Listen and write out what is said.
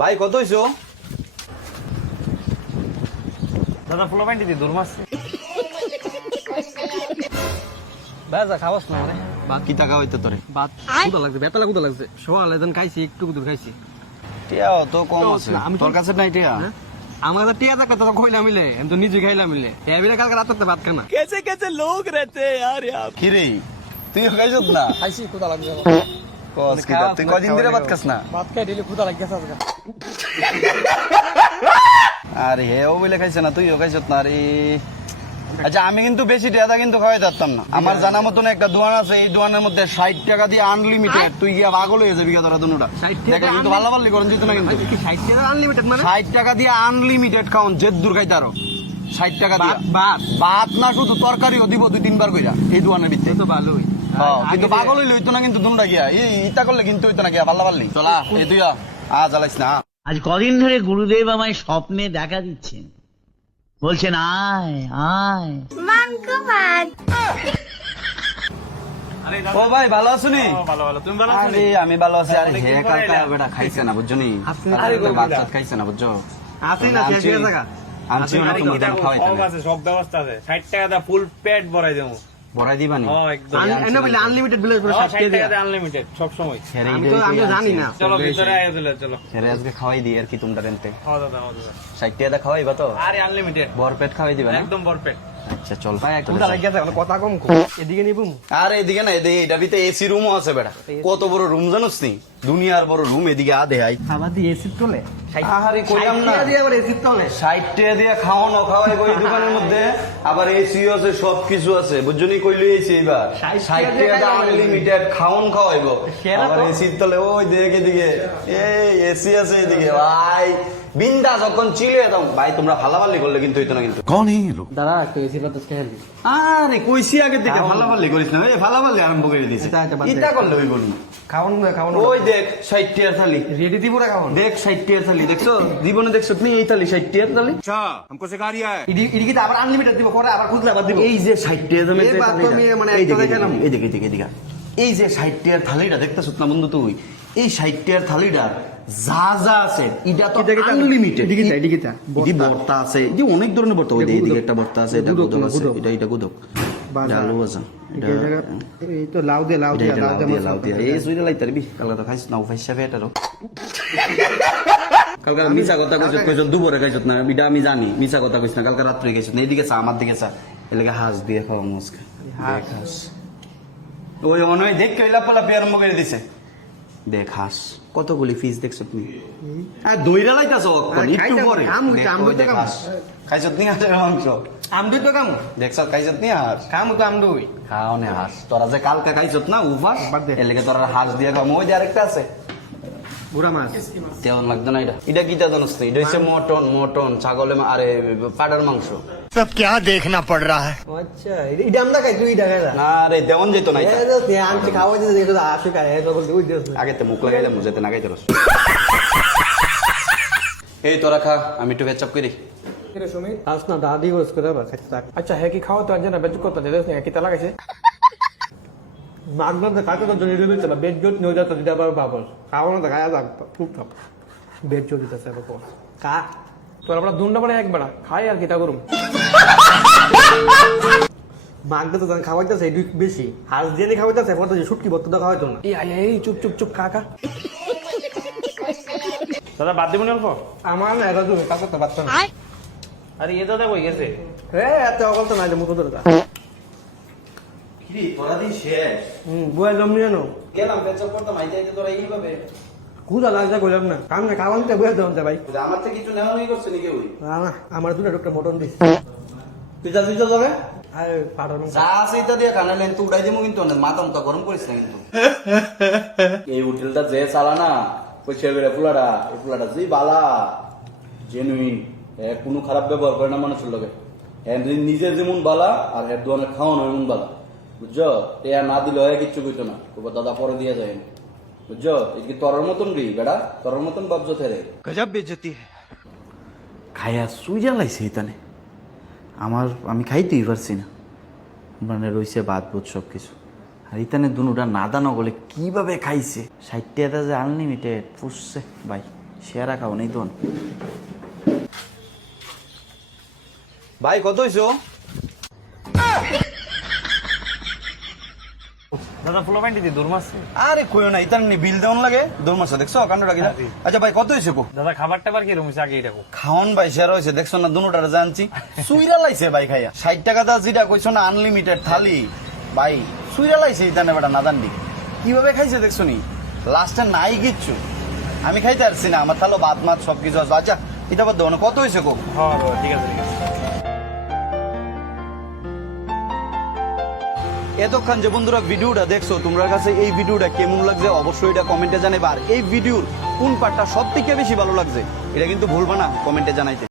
ভাই কত হইছো? দাদা ফুলো পাইনি দি দূর মাছ বাজা খাওয়াস না মানে ভাত কি টাকা হইতো তোরে? ভাত কুদা লাগছে বেতালা কুদা লাগছে সকালে যেন খাইছি একটু দূর খাইছি টিয়াও তো কম আছে, আমি তো- তোর কাছে নাই টিয়া? আমার কাছে টিয়া থাকতে তো কইলা মিলে আমি তো নিজে খাইলা মিলে টেবিলে কালকে রাতে ভাত খানা কি রে তুই খাইছত না? খাইছি কুদা লাগছে কস কি তুই কদিন ধরে ভাত খাস না? ভাত খাই দিলে কুদা লাগছে আজকে আরে হে ও বলে খাইছে না, তুইও খাইছত না রে। আচ্ছা আমি কিন্তু বেশি টাকা কিন্তু খাওয়াই পারতাম না। আমার জানা মতন একটা দোকান আছে, এই দোকানের মধ্যে 60 টাকা দিয়ে আনলিমিটেড, তুই গিয়া পাগল হয়ে যাবি তোরা দুনুটা। 60 টাকা দেখা কিন্তু ভালো ভালো করেন দিত না কিন্তু। কি 60 টাকা আনলিমিটেড মানে 60 টাকা দিয়ে আনলিমিটেড খাওন যে দূর খাইতে আরো 60 টাকা দিয়ে ভাত ভাত না শুধু তরকারিও দিব 2-3 বার কইরা এই দোকানের ভিতরে। তো ভালোই কিন্তু পাগল হইলে হইতো না কিন্তু দুনুটা গিয়া এই ইটা করলে কিন্তু হইতো না গিয়া ভালো ভালো চলা এই তুই জ্বালাইস না। আজ কদিন ধরে গুরুদেব আমায় স্বপ্নে দেখা দিচ্ছেন, বলছেন আয় আয়। ও ভাই ভালো আছো নি? ভালো ভালো তুমি ভালো আছো আরে আমি ভালো আছি। আরে হে কালকা বেটা খাইছে না বুঝছো নি? আরে ভাত টাত খাইছে না বুঝছো? আছে না 60 টাকা আনছি না তুমি দাম খাওয়াইতে না। আছে সব ব্যবস্থা আছে 60 টাকা দা ফুল পেট ভরাই দেবো বড়াই দিবানি? একদম এনে বলে আনলিমিটেড বিল 60 60 টাকা টাকা আনলিমিটেড সব সময় আমি তো জানি না চলো ভিতরে আয় দিলে চলো হেরে আজকে খাওয়াই দি আর কি তোমরা রেন্টে খাওয়া দাওয়া খাওয়া দাওয়া 60 টাকা খাওয়াইবা তো? আরে আনলিমিটেড বড় পেট খাওয়াই দিবা না? একদম ভরপেট আচ্ছা চল ভাই কুদা লাগছে কথা কম এদিকে নিবুম আরে এদিকে না, এদিকে এটা ভিতরে এসি রুমও আছে বেটা। কত বড় রুম জানোস নি? দুনিয়ার বড় রুম। এদিকে আদে আই খাবার দিয়ে এসি তোলে আহারে কইলাম না 60 দিয়ে আবার এসি তোলে 60 টাকা দিয়ে খাওয়ানো খাওয়াই এই দোকানের মধ্যে, আবার এসি আছে সবকিছু আছে বুঝছো নি? কইলো এসি এবার 60 60 টাকা টাকা আনলিমিটেড খাওন খাওয়াইবো। সেরা আবার তো। এসির তলে ওই দেখ এদিকে এই এসি আছে এদিকে ভাই বিন্দা যখন চিলে একদম ভাই তোমরা ফালাফালি করলে কিন্তু হইতো না কিন্তু। দাদা একটু এসি বাতাস খেয়ে নি আরে কইছি আগে থেকে ফালাফালি করিস না, এই ফালাফালি আরম্ভ করে দিছে। আচ্ছা, আচ্ছা, বাদ দে। ইটা করলে হইব নি? খাওন না খাওন ওই দেখ 60 টাকার থালি, রেডি দিব না খাওন দেখ 60 টাকার থালি দেখছো? জীবনে দেখছো তুমি এই থালি 60 টাকার থালি? এদিকে তো আবার আনলিমিটেড দিব পরে আবার খুঁজলে আবার দিব এই যে 60 টাকার দামের এই যে বাদ তো থালিটা, আমি মানে এই একটা দিকে, দেখালাম। এদিকে এই যে 60 টাকার থালিটা দেখতেছ না বন্ধু তুই? এই 60 টাকার থালিটা যা যা আছে এটা তো আনলিমিটেড। এদিকে এদি ভর্তা আছে, এই যে অনেক ধরনের ভর্তা। ওই এদিকে একটা ভর্তা আছে, এটা গুদক গুদক আছে, গুদক। এটা গুদক, ডালু আছে, এটা এই তো লাউ দিয়ে লাউ দিয়ে লাউ দিয়ে লাউ দিয়া এই সুইটা লাইতে পারবি। কালকে তো খাইছ না উফাইসা ফেটারো। কালকে মিছা কথা কইছ দুপুরে খাইছ না, এটা আমি জানি মিছা কথা কইছ না। কালকে রাত্রে খাইছ না। এইদিকে চা, আমার দিকে চা, এলাকা হাঁস দিয়ে খাওয়া মুসকে হাঁস। ওই অনয় দেখ কইলা পোলা আরম্ভ করে দিছে। দেখ হাঁস কতগুলি ফিস দেখছ তুমি? আর দইরা লাইতাছ একটু পরে খাইছ নি হাঁসের মাংস? আমদুই তো কাম দেখছ খাইছ নি হাঁস? কাম তো আমদুই খাও নে হাঁস। তোরা যে কালকে খাইছত না উপাস, বাদ দে। এর লেগে তোরা হাঁস দিয়ে খাও। ওই যে আরেকটা আছে বুড়া মাছ তেমন লাগতো না। এটা কিটা জানোস না? এটা হচ্ছে মটন ছাগলে আরে পাটার মাংস। सब क्या देखना पड़ रहा है। আচ্ছা এটা আমরা খাই তুই দেখা যা না রে দেওয়ান যেত না এটা। আনতে খাওয়া দিতে দেখো আসে খায় তো বলতে ওই দিস আগে তো মুখ লাগাইলে মুজেতে না গাইতে রস। এই তোরা খা, আমি একটু পেচাপ করি। কিরে সুমিত আজ না দাদি গোস করে বা খাইতে থাক আচ্ছা হ্যাঁ কি খাওয়া তো আজ না বেজুক করতে দেস না কি তা লাগাইছে মাগনা তো কাকে তো জনি রেবে চলা বেড জোট নিয়ে যাতো দিদা বাবা বাবা খাওয়া না তো গায়া যাক খুব খাপ বেড জোট দিতেছে বাবা কা তোর আমরা দুন্ডা পড়ে একবার খাই আর কি তা করুম মাগনা তো জান খাওয়াইতেছে এই বেশি হাঁস দিয়ে খাওয়াইতেছে পরে যে শুটকি বত্ত তো খাওয়াইতো না এই চুপ চুপ চুপ কাকা দাদা বাদ দিব না অল্প আমার না এটা তুমি কাকা তো বাচ্চা না আরে এ দাদা কই গেছে এত অকল তো না যে মুখ ধরে কি তোরা দিন শেষ বুয়া জমনি জানো গেলাম পেচাপ করতাম আইতে আইতে তোরা এইভাবে কুদা লাগছে কইলাম না কাম না খাওয়াতে বুয়া জমতে ভাই আমার থেকে কিছু নেওয়া নেই করছে নাকি? ওই না আমার দুটো একটা মটন দিস পিজা দিতে যাবে আরে পাঠানো যা আছে এটা দিয়ে খানা লেন তো উড়াই দিমু কিন্তু মাথা মুথা গরম করিস না কিন্তু। এই হোটেলটা যে চালা না পয়সা বেড়ে ফুলাটা, এই ফুলাটা যে বালা জেনুইন, কোনো খারাপ ব্যবহার করে না মানুষের লগে। নিজে যেমন বালা আর এর দোকানে খাওয়ানো এমন বালা বুঝছো? টেয়া না দিলে হয় কিচ্ছু কইতো না, তোমার দাদা পরে দিয়ে যায় না বুঝছো? এদিকে তরার মতন রি বেড়া, তরার মতন বাবজো থেরে गजब बेइज्जती है। খাইয়া সুই জ্বালাইছে এখানে আমি খাইতেই পারছি না। মানে রইছে ভাত বুত সব কিছু, আর ইতানে দুটা নাদানো বলে কিভাবে খাইছে। 60 টাকা যে আনলিমিটেড পুষছে ভাই। সেরা খাও নেই তো ভাই কত হইছো দাদা ফুলো প্যান্টি দিয়ে দূর মারছে। আরে কইও না ইতার বিল দেওয়ান লাগে দৌড় দেখছো কান্ডটা কিনা আচ্ছা ভাই কত হয়েছে কো দাদা খাবার টাবার কি রুমিছে আগে এটা খাওয়ান ভাই শেয়ার হয়েছে দেখছো না দুটার জানছি সুইরা লাইছে ভাই খাইয়া 60 টাকা দা যেটা কইছো না আনলিমিটেড থালি ভাই সুইরা লাইছে ইতানে বেটা না জানলি কিভাবে খাইছে দেখছো নি লাস্টে নাই কিচ্ছু আমি খাইতে পারছি না আমার থালো ভাত মাছ সবকিছু আছে আচ্ছা এটা বাদ দাও না কত হয়েছে কো হ্যাঁ ঠিক আছে ঠিক আছে। এতক্ষণ যে বন্ধুরা ভিডিওটা দেখছো তোমরা কাছে এই ভিডিওটা কেমন লাগছে অবশ্যই এটা কমেন্টে জানাবে আর এই ভিডিওর কোন পার্টটা সব থেকে বেশি ভালো লাগছে এটা কিন্তু ভুলবা না কমেন্টে জানাইতে।